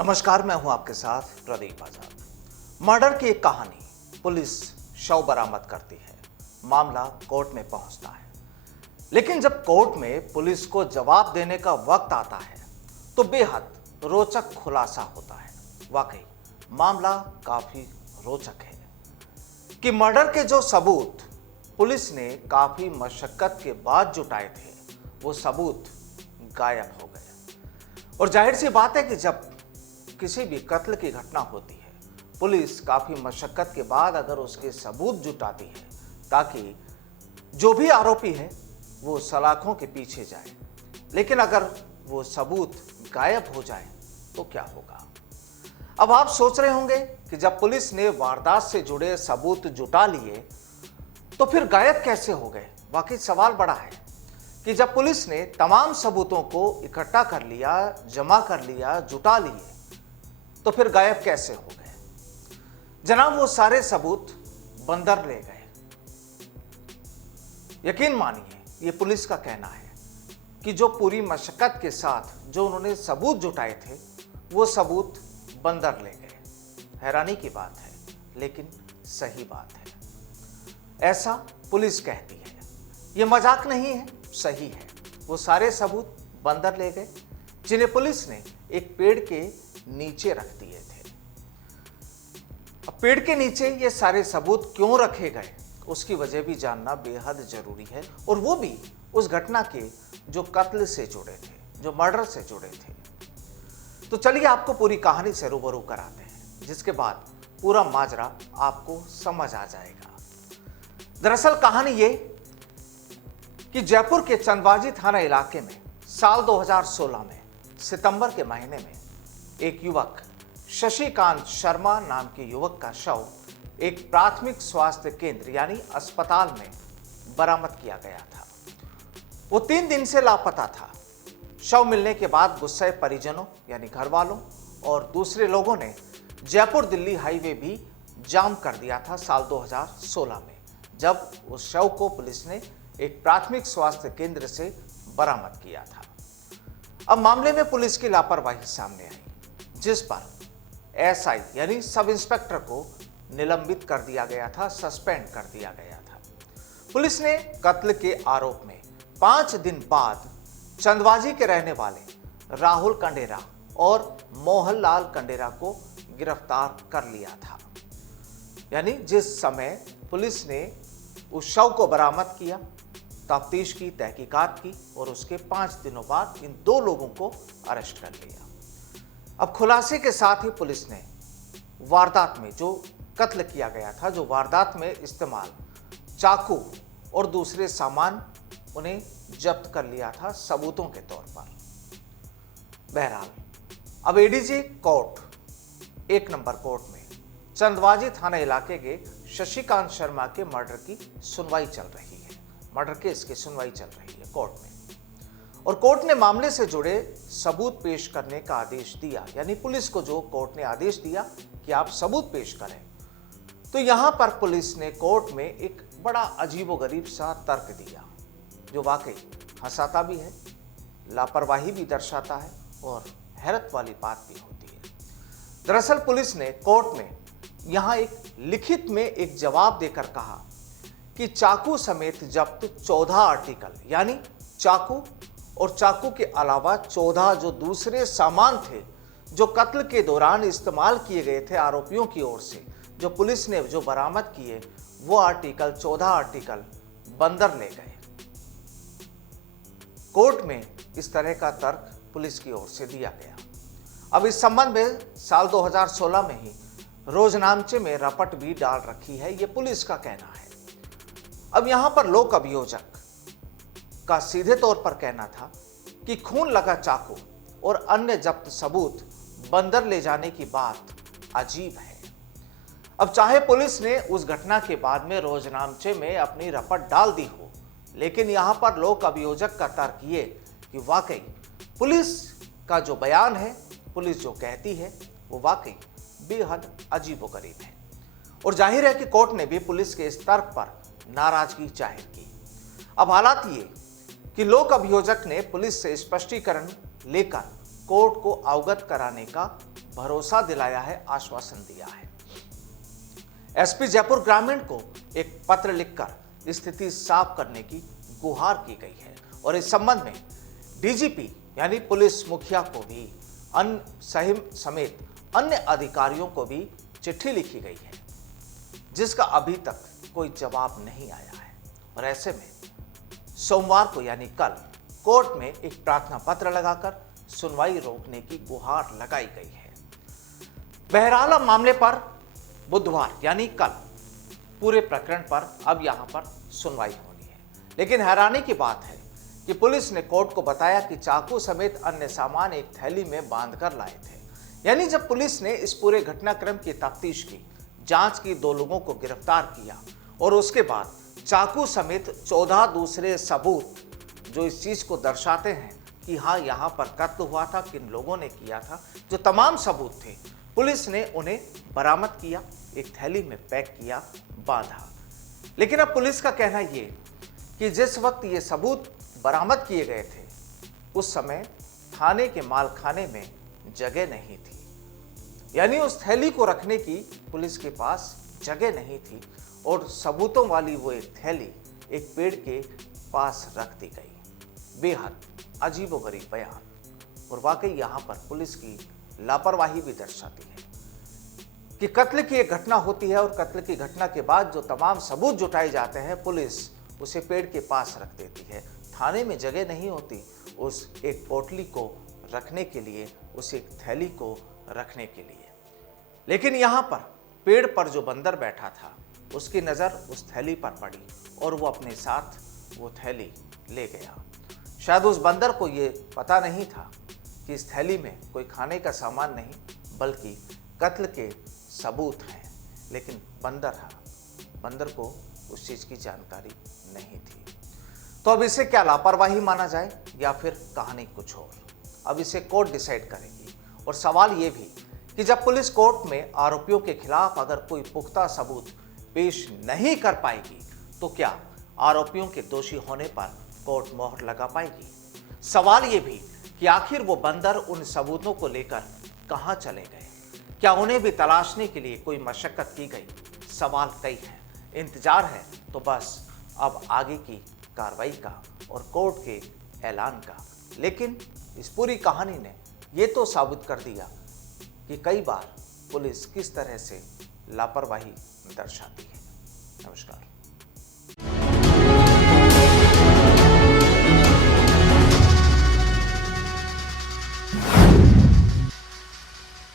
नमस्कार, मैं हूं आपके साथ प्रदीप आजाद। मर्डर की एक कहानी, पुलिस शव बरामद करती है, मामला कोर्ट में पहुंचता है। लेकिन जब कोर्ट में पुलिस को जवाब देने का वक्त आता है तो बेहद रोचक खुलासा होता है। वाकई मामला काफी रोचक है कि मर्डर के जो सबूत पुलिस ने काफी मशक्कत के बाद जुटाए थे, वो सबूत गायब हो गए। और जाहिर सी बात है कि जब किसी भी कत्ल की घटना होती है, पुलिस काफी मशक्कत के बाद अगर उसके सबूत जुटाती है ताकि जो भी आरोपी है वो सलाखों के पीछे जाए, लेकिन अगर वो सबूत गायब हो जाए तो क्या होगा। अब आप सोच रहे होंगे कि जब पुलिस ने वारदात से जुड़े सबूत जुटा लिए तो फिर गायब कैसे हो गए। वाकई सवाल बड़ा है कि जब पुलिस ने तमाम सबूतों को इकट्ठा कर लिया, जमा कर लिया, जुटा लिए, तो फिर गायब कैसे हो गए। जनाब, वो सारे सबूत बंदर ले गए। यकीन मानिए, ये पुलिस का कहना है कि जो पूरी मशक्कत के साथ जो उन्होंने सबूत जुटाए थे, वो सबूत बंदर ले गए। हैरानी की बात है, लेकिन सही बात है। ऐसा पुलिस कहती है, ये मजाक नहीं है, सही है। वो सारे सबूत बंदर ले गए जिन्हें पुलिस ने एक पेड़ के नीचे रख दिए थे। अब पेड़ के नीचे ये सारे सबूत क्यों रखे गए, उसकी वजह भी जानना बेहद जरूरी है, और वो भी उस घटना के जो कत्ल से जुड़े थे, जो मर्डर से जुड़े थे। तो चलिए आपको पूरी कहानी से रूबरू कराते हैं, जिसके बाद पूरा माजरा आपको समझ आ जाएगा। दरअसल कहानी ये कि जयपुर के चंदबाजी थाना इलाके में साल 2016 में सितंबर के महीने में एक युवक शशिकांत शर्मा नाम के युवक का शव एक प्राथमिक स्वास्थ्य केंद्र यानी अस्पताल में बरामद किया गया था। वो 3 दिन से लापता था। शव मिलने के बाद गुस्से परिजनों यानी घर वालों और दूसरे लोगों ने जयपुर दिल्ली हाईवे भी जाम कर दिया था साल 2016 में, जब उस शव को पुलिस ने एक प्राथमिक स्वास्थ्य केंद्र से बरामद किया था। अब मामले में पुलिस की लापरवाही सामने आई, जिस पर एसआई यानी सब इंस्पेक्टर को निलंबित कर दिया गया था, सस्पेंड कर दिया गया था। पुलिस ने कत्ल के आरोप में 5 दिन बाद चंदबाजी के रहने वाले राहुल कंडेरा और मोहनलाल कंडेरा को गिरफ्तार कर लिया था। यानी जिस समय पुलिस ने उस शव को बरामद किया, तफ्तीश की, तहकीकात की, और उसके 5 दिनों बाद इन 2 लोगों को अरेस्ट कर लिया। अब खुलासे के साथ ही पुलिस ने वारदात में जो कत्ल किया गया था, जो वारदात में इस्तेमाल चाकू और दूसरे सामान, उन्हें जब्त कर लिया था सबूतों के तौर पर। बहरहाल अब एडीजे कोर्ट 1 नंबर कोर्ट में चंदबाजी थाना इलाके के शशिकांत शर्मा के मर्डर की सुनवाई चल रही है। मर्डर केस की सुनवाई चल रही है कोर्ट में, और कोर्ट ने मामले से जुड़े सबूत पेश करने का आदेश दिया। यानी पुलिस को जो कोर्ट ने आदेश दिया कि आप सबूत पेश करें, तो यहां पर पुलिस ने कोर्ट में एक बड़ा अजीबोगरीब सा तर्क दिया, जो वाकई हंसाता भी है, लापरवाही भी दर्शाता है और हैरत वाली बात भी होती है। दरअसल पुलिस ने कोर्ट में यहां एक लिखित में एक जवाब देकर कहा कि चाकू समेत जब्त 14 आर्टिकल, यानी चाकू और चाकू के अलावा 14 जो दूसरे सामान थे जो कत्ल के दौरान इस्तेमाल किए गए थे आरोपियों की ओर से, जो पुलिस ने जो बरामद किए, वो आर्टिकल 14 आर्टिकल बंदर ले गए। कोर्ट में इस तरह का तर्क पुलिस की ओर से दिया गया। अब इस संबंध में साल 2016 में ही रोजनामचे में रपट भी डाल रखी है, ये पुलिस का कहना है। अब यहां पर लोक अभियोजक का सीधे तौर पर कहना था कि खून लगा चाकू और अन्य जब्त सबूत बंदर ले जाने की बात अजीब है। अब चाहे पुलिस ने उस घटना के बाद में रोजनामचे में अपनी रपट डाल दी हो, लेकिन यहां पर लोक अभियोजक का तर्क ये कि वाकई पुलिस का जो बयान है, पुलिस जो कहती है, वो वाकई बेहद अजीबोगरीब है। और जाहिर है कि कोर्ट ने भी पुलिस के इस तर्क पर नाराजगी जाहिर की। अब हालात ये कि लोक अभियोजक ने पुलिस से स्पष्टीकरण लेकर कोर्ट को अवगत कराने का भरोसा दिलाया है, आश्वासन दिया है। एसपी जयपुर ग्रामीण को एक पत्र लिखकर स्थिति साफ करने की गुहार की गई है और इस संबंध में डीजीपी यानी पुलिस मुखिया को भी समेत अन्य अधिकारियों को भी चिट्ठी लिखी गई है, जिसका अभी तक कोई जवाब नहीं आया है। और ऐसे में सोमवार को यानी कल कोर्ट में एक प्रार्थना पत्र लगाकर सुनवाई रोकने की गुहार लगाई गई है। बहरहाल मामले पर बुधवार यानी कल पूरे प्रकरण पर अब यहां पर सुनवाई होनी है। लेकिन हैरानी की बात है कि पुलिस ने कोर्ट को बताया कि चाकू समेत अन्य सामान एक थैली में बांधकर लाए थे। यानी जब पुलिस ने इस पूरे घटनाक्रम की तफ्तीश की, जांच की, 2 लोगों को गिरफ्तार किया और उसके बाद चाकू समेत 14 दूसरे सबूत जो इस चीज को दर्शाते हैं कि हाँ यहाँ पर कत्ल हुआ था, किन लोगों ने किया था, जो तमाम सबूत थे, पुलिस ने उन्हें बरामद किया, एक थैली में पैक किया, बांधा। लेकिन अब पुलिस का कहना ये कि जिस वक्त ये सबूत बरामद किए गए थे उस समय थाने के मालखाने में जगह नहीं थी। यानी उस थैली को रखने की पुलिस के पास जगह नहीं थी और सबूतों वाली वो एक थैली एक पेड़ के पास रख दी गई। बेहद अजीबोगरीब बयान और वाकई यहाँ पर पुलिस की लापरवाही भी दर्शाती है कि कत्ल की एक घटना होती है और कत्ल की घटना के बाद जो तमाम सबूत जुटाए जाते हैं पुलिस उसे पेड़ के पास रख देती है। थाने में जगह नहीं होती उस एक पोटली को रखने के लिए, उस एक थैली को रखने के लिए। लेकिन यहाँ पर पेड़ पर जो बंदर बैठा था उसकी नज़र उस थैली पर पड़ी और वो अपने साथ वो थैली ले गया। शायद उस बंदर को ये पता नहीं था कि इस थैली में कोई खाने का सामान नहीं बल्कि कत्ल के सबूत हैं। लेकिन बंदर को उस चीज़ की जानकारी नहीं थी। तो अब इसे क्या लापरवाही माना जाए या फिर कहानी कुछ और, अब इसे कोर्ट डिसाइड करेगी। और सवाल ये भी कि जब पुलिस कोर्ट में आरोपियों के खिलाफ अगर कोई पुख्ता सबूत पेश नहीं कर पाएगी तो क्या आरोपियों के दोषी होने पर कोर्ट मोहर लगा पाएगी? सवाल ये भी कि आखिर वो बंदर उन सबूतों को लेकर कहां चले गए, क्या उन्हें भी तलाशने के लिए कोई मशक्कत की गई? सवाल कई हैं, इंतजार है तो बस अब आगे की कार्रवाई का और कोर्ट के ऐलान का। लेकिन इस पूरी कहानी ने ये तो साबित कर दिया कि कई बार पुलिस किस तरह से लापरवाही दर्शाती है। नमस्कार।